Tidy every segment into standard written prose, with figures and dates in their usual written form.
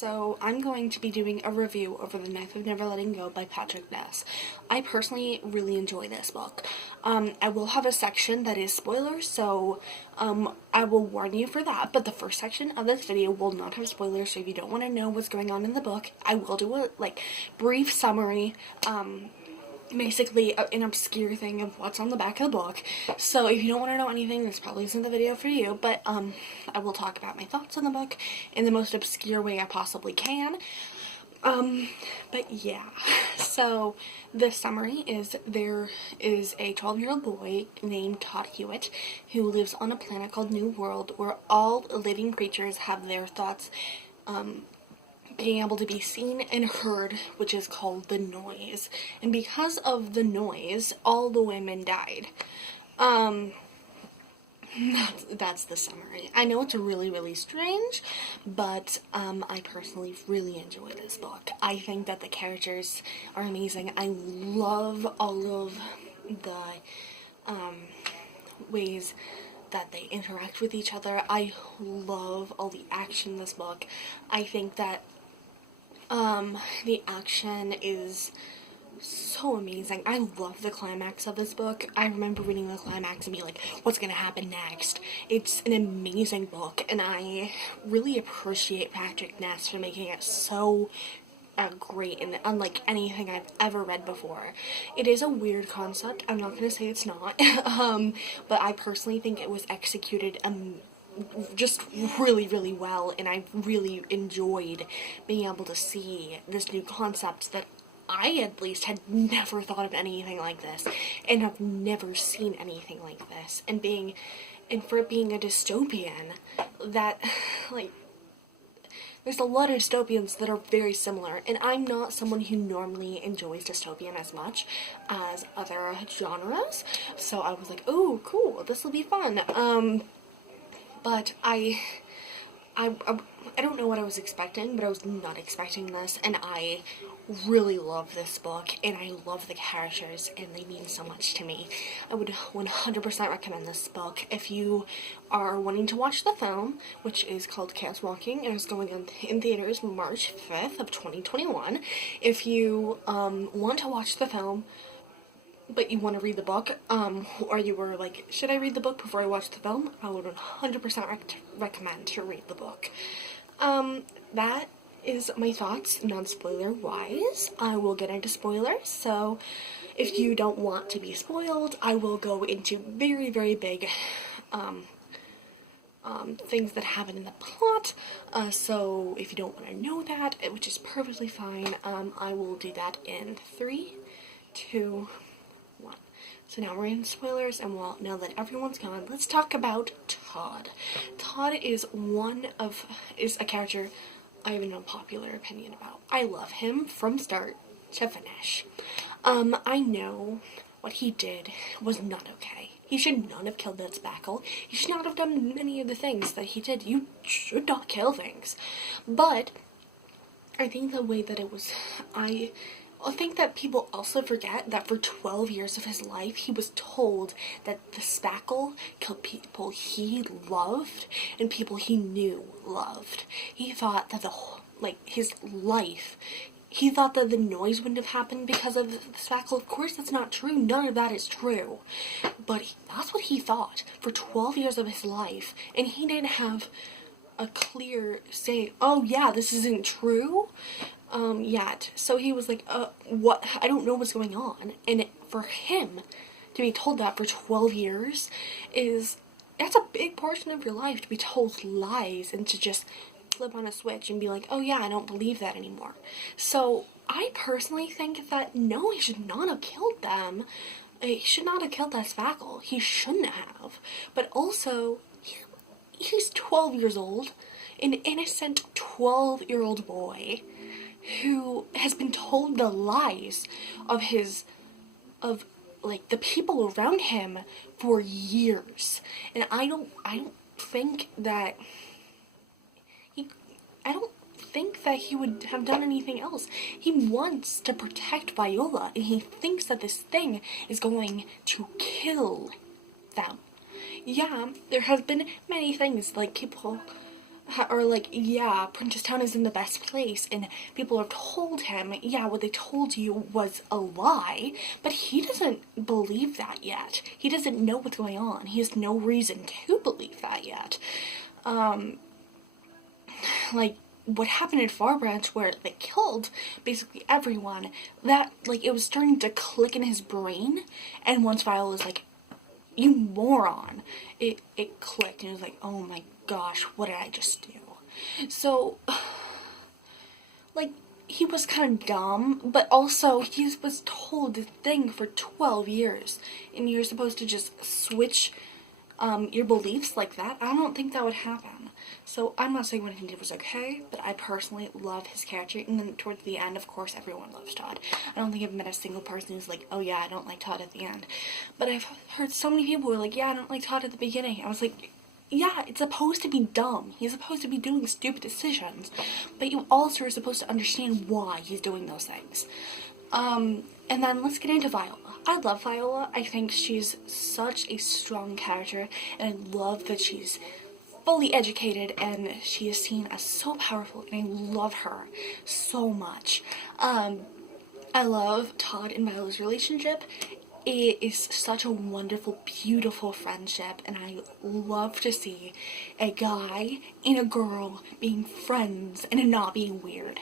So I'm going to be doing a review over The Knife of Never Letting Go by Patrick Ness. I personally really enjoy this book. I will have a section that is spoilers, so I will warn you for that, but the first section of this video will not have spoilers, so if you don't want to know what's going on in the book, I will do a brief summary, basically an obscure thing of what's on the back of the book. So if you don't want to know anything, this probably isn't the video for you, but I will talk about my thoughts on the book in the most obscure way I possibly can. But yeah, so the summary is there is a 12-year-old boy named Todd Hewitt who lives on a planet called New World where all living creatures have their thoughts being able to be seen and heard, which is called the noise. And because of the noise, all the women died. That's the summary. I know it's really, really strange, but I personally really enjoy this book. I think that the characters are amazing. I love all of the ways that they interact with each other. I love all the action in this book. I think that the action is so amazing. I love the climax of this book. I remember reading the climax and being like, what's gonna happen next? It's an amazing book, and I really appreciate Patrick Ness for making it so great and unlike anything I've ever read before. It is a weird concept. I'm not gonna say it's not, but I personally think it was executed just really, really well, and I really enjoyed being able to see this new concept that I at least had never thought of anything like this, and have never seen anything like this, and for it being a dystopian that, there's a lot of dystopians that are very similar, and I'm not someone who normally enjoys dystopian as much as other genres, so I was like, oh, cool, this will be fun. But I don't know what I was expecting, but I was not expecting this, and I really love this book, and I love the characters, and they mean so much to me. I would 100% recommend this book if you are wanting to watch the film, which is called Chaos Walking, and it's going on in theaters March 5th of 2021. If you want to watch the film, but you want to read the book, or you were like, should I read the book before I watch the film? I would 100% recommend to read the book. That is my thoughts, non-spoiler wise. I will get into spoilers, so if you don't want to be spoiled, I will go into very, very big, things that happen in the plot, so if you don't want to know that, which is perfectly fine, I will do that in 3, 2, 1. So now we're in spoilers, and well, now that everyone's gone, let's talk about Todd. Todd is a character I have an unpopular opinion about. I love him from start to finish. I know what he did was not okay. He should not have killed that spackle. He should not have done many of the things that he did. You should not kill things. But I think the way that it was, I think that people also forget that for 12 years of his life, he was told that the spackle killed people he loved and people he knew loved. He thought that his life, he thought that the noise wouldn't have happened because of the spackle. Of course, that's not true. None of that is true. But that's what he thought for 12 years of his life, and he didn't have a clear say, oh yeah, this isn't true, yet. So he was like, what? I don't know what's going on. And for him to be told that for 12 years that's a big portion of your life, to be told lies and to just flip on a switch and be like, oh yeah, I don't believe that anymore. So I personally think that no, he should not have killed them. He should not have killed that spackle. He shouldn't have. But also, he's 12 years old, an innocent 12-year-old boy who has been told the lies of the people around him for years. And I don't think that he would have done anything else. He wants to protect Viola, and he thinks that this thing is going to kill them. Yeah, there have been many things, like people or like, yeah, Princess Town isn't the best place, and people have told him, yeah, what they told you was a lie, but he doesn't believe that yet. He doesn't know what's going on. He has no reason to believe that yet. Like, what happened in Far Branch, where they killed basically everyone, that, like, it was starting to click in his brain, and once Viola was like, you moron, it clicked, and he was like, oh my gosh, what did I just do? So, like, he was kind of dumb, but also he was told the thing for 12 years, and you're supposed to just switch your beliefs like that. I don't think that would happen. So I'm not saying what he did was okay, but I personally love his character, and then towards the end, of course, everyone loves Todd. I don't think I've met a single person who's like, oh yeah, I don't like Todd at the end. But I've heard so many people who are like, yeah, I don't like Todd at the beginning. I was like, yeah, it's supposed to be dumb. He's supposed to be doing stupid decisions, but you also are supposed to understand why he's doing those things. And then let's get into Viola. I love Viola. I think she's such a strong character, and I love that she's fully educated and she is seen as so powerful, and I love her so much. I love Todd and Viola's relationship. It is such a wonderful, beautiful friendship, and I love to see a guy and a girl being friends and not being weird.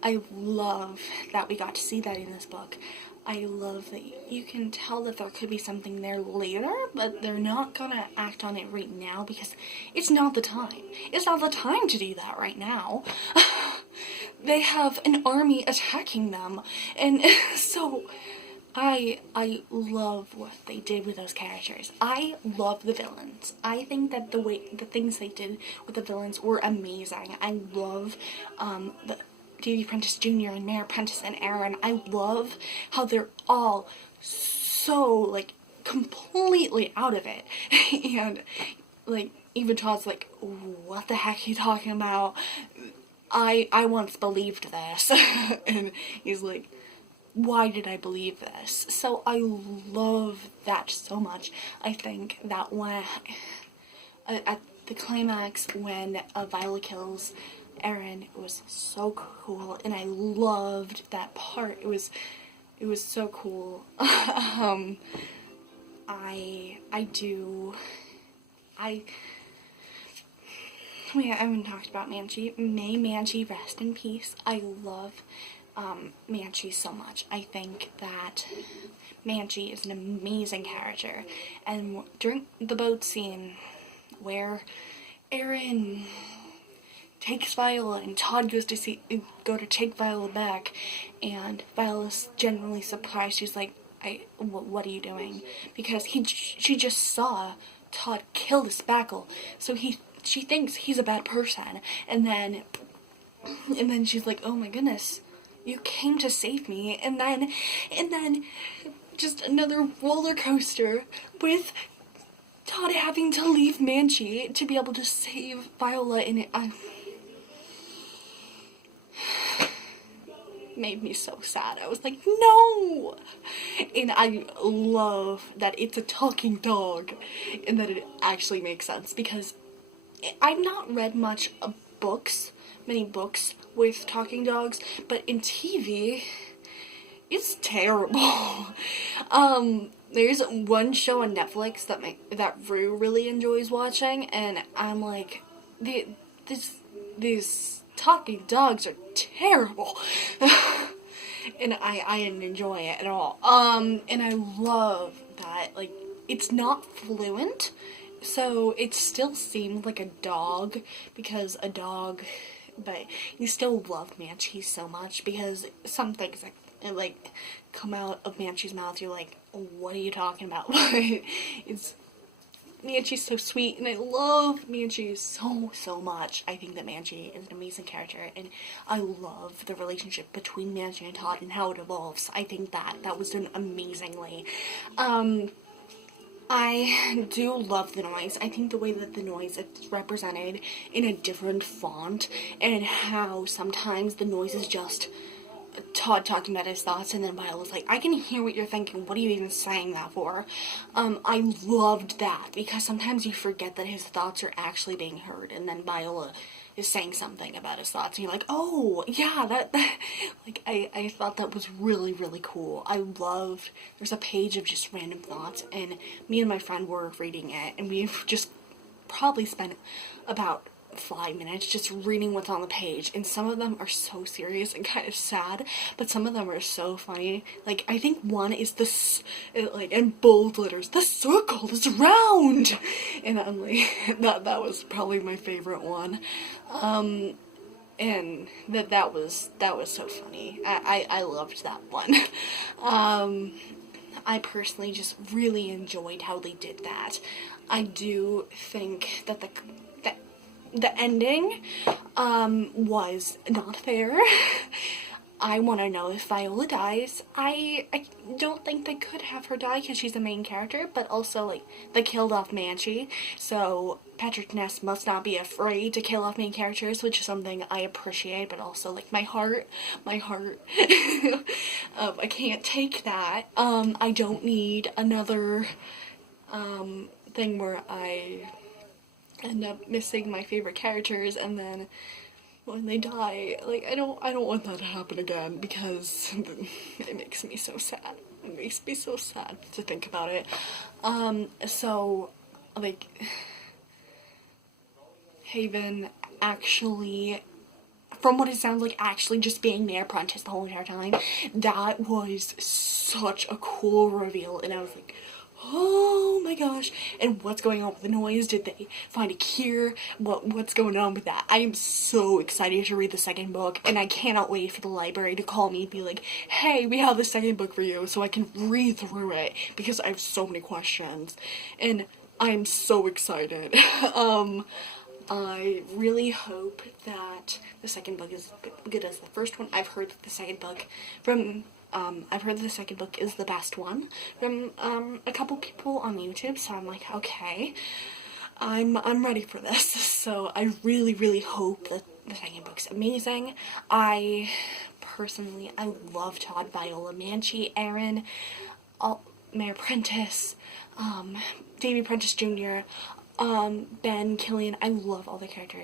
I love that we got to see that in this book. I love that you can tell that there could be something there later, but they're not gonna act on it right now because it's not the time. It's not the time to do that right now. They have an army attacking them, and so I love what they did with those characters. I love the villains. I think that the things they did with the villains were amazing. I love the Davy Prentice Jr. and Mayor Prentice and Aaron. I love how they're all so, like, completely out of it. And, like, even Todd's like, what the heck are you talking about? I once believed this. And he's like, why did I believe this? So I love that so much. I think that when, at the climax, when Viola kills Aaron, it was so cool, and I loved that part. It was so cool. We haven't talked about Manchi. May Manchi rest in peace. I love Manchi so much. I think that Manchi is an amazing character, and during the boat scene where Aaron takes Viola and Todd goes to go to take Viola back, and Viola's genuinely surprised. She's like, what are you doing? Because she just saw Todd kill the spackle, so she thinks he's a bad person, and then she's like, oh my goodness, you came to save me, and then just another roller coaster with Todd having to leave Manchi to be able to save Viola, and it made me so sad. I was like, no! And I love that it's a talking dog, and that it actually makes sense, because I've not read many books with talking dogs, but in TV, it's terrible. There's one show on Netflix that Rue really enjoys watching, and I'm like, these talking dogs are terrible. And I didn't enjoy it at all. And I love that, like, it's not fluent, so it still seemed like a dog, but you still love Manchi so much, because some things like come out of Manchi's mouth, you're like, what are you talking about? Manchi's so sweet, and I love Manchi so much. I think that Manchi is an amazing character, and I love the relationship between Manchi and Todd and how it evolves. I think that was done amazingly. I do love the noise. I think the way that the noise is represented in a different font, and how sometimes the noise is just Todd talking about his thoughts, and then Viola's like, I can hear what you're thinking, what are you even saying that for? I loved that, because sometimes you forget that his thoughts are actually being heard, and then Viola is saying something about his thoughts, and you're like, oh, yeah, that like, I thought that was really, really cool. I loved, there's a page of just random thoughts, and me and my friend were reading it, and we've just probably spent about 5 minutes just reading what's on the page, and some of them are so serious and kind of sad, but some of them are so funny. Like, I think one is this, like, in bold letters, the circle is round, and I'm like, that was probably my favorite one, and that was so funny. I loved that one. I personally just really enjoyed how they did that. I do think that the ending was not fair. I want to know if Viola dies. I don't think they could have her die because she's the main character, but also, like, they killed off Manchi, so Patrick Ness must not be afraid to kill off main characters, which is something I appreciate, but also, like, my heart, I can't take that. I don't need another, thing where I end up missing my favorite characters, and then when they die, like, I don't want that to happen again, because it makes me so sad. It makes me so sad to think about it. So, like, Haven actually, from what it sounds like, actually just being their apprentice the whole entire time, that was such a cool reveal, and I was like, oh my gosh, and what's going on with the noise? Did they find a cure? What's going on with that? I am so excited to read the second book, and I cannot wait for the library to call me and be like, hey, we have the second book for you, so I can read through it, because I have so many questions, and I'm so excited. I really hope that the second book is good as the first one. I've heard that the second book is the best one from a couple people on YouTube, so I'm like, okay, I'm ready for this. So I really, really hope that the second book's amazing. I love Todd, Viola, Manchi, Aaron, Mayor Prentice, Davy Prentice Jr., Ben, Killian. I love all the characters.